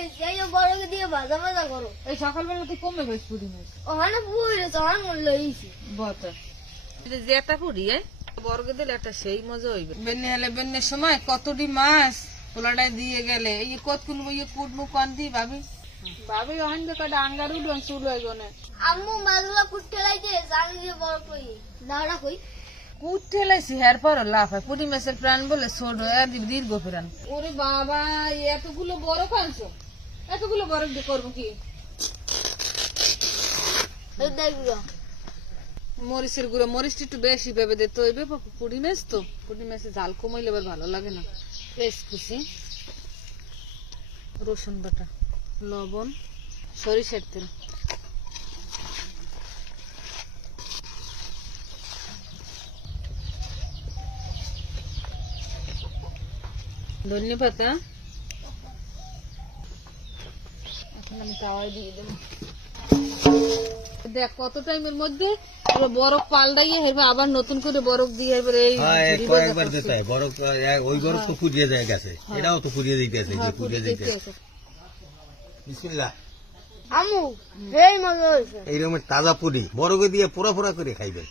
এই বড়কে দিয়ে ভাজা ভাজা করো। এই সকালবেলা তুই কমে গেছিস পুরি মাছ ওখানে পুরে তখন মূল্য হয়েছে বতা যেটা পুরি বর্গ দিলে একটা সেই মজা হইবে বেন্নে হলে বেন্নের সময় কতটি মাছ পোলাটায় দিয়ে গেলে এই কতক্ষণ ইয়ে কুটমু কন দি ভাবি ভাবি ওখান থেকে কটা আঙ্গার উঠবেন চুল হয়ে গনে আম্মু মাছগুলো কুটতে লাইছে জানি দিয়ে বড় কই দাঁড়া কই কুট ঠেলাইছি হের পর লাভ হয় পুরি মাছের প্রাণ বলে ছোট আর দীর্ঘ প্রাণ ওরে বাবা এতগুলো বড় কানছো এতগুলো বড় দিয়ে করবো কি দেখবো মরিচের গুঁড়ো মরিচটা একটু বেশি ভেবে দিতে হইবে পুরি মাছ তো পুরি মাছে জাল কমাইলে এবার ভালো লাগে না বেশ খুশি রসুন বাটা লবণ সরিষার তেল ধনে পাতা এখন আমি তাওয়ায় দিয়ে দেবো দেখ কত টাইমের মধ্যে বরফ পাল্টাইয়ে হেবে আবার নতুন করে বরফ দিয়ে এবার এই কয়েকবার দিতে হয় বরফ ওই বরফ তো ফুরিয়ে যায় গেছে এটাও তো ফুরিয়ে দিতেছে যে ফুরিয়ে দিতেছে বিসমিল্লাহ আম্মু সেই মজা হয়েছে এইরকম তাজা পুরি বরফে দিয়ে পোড়া পোড়া করে খাইবেন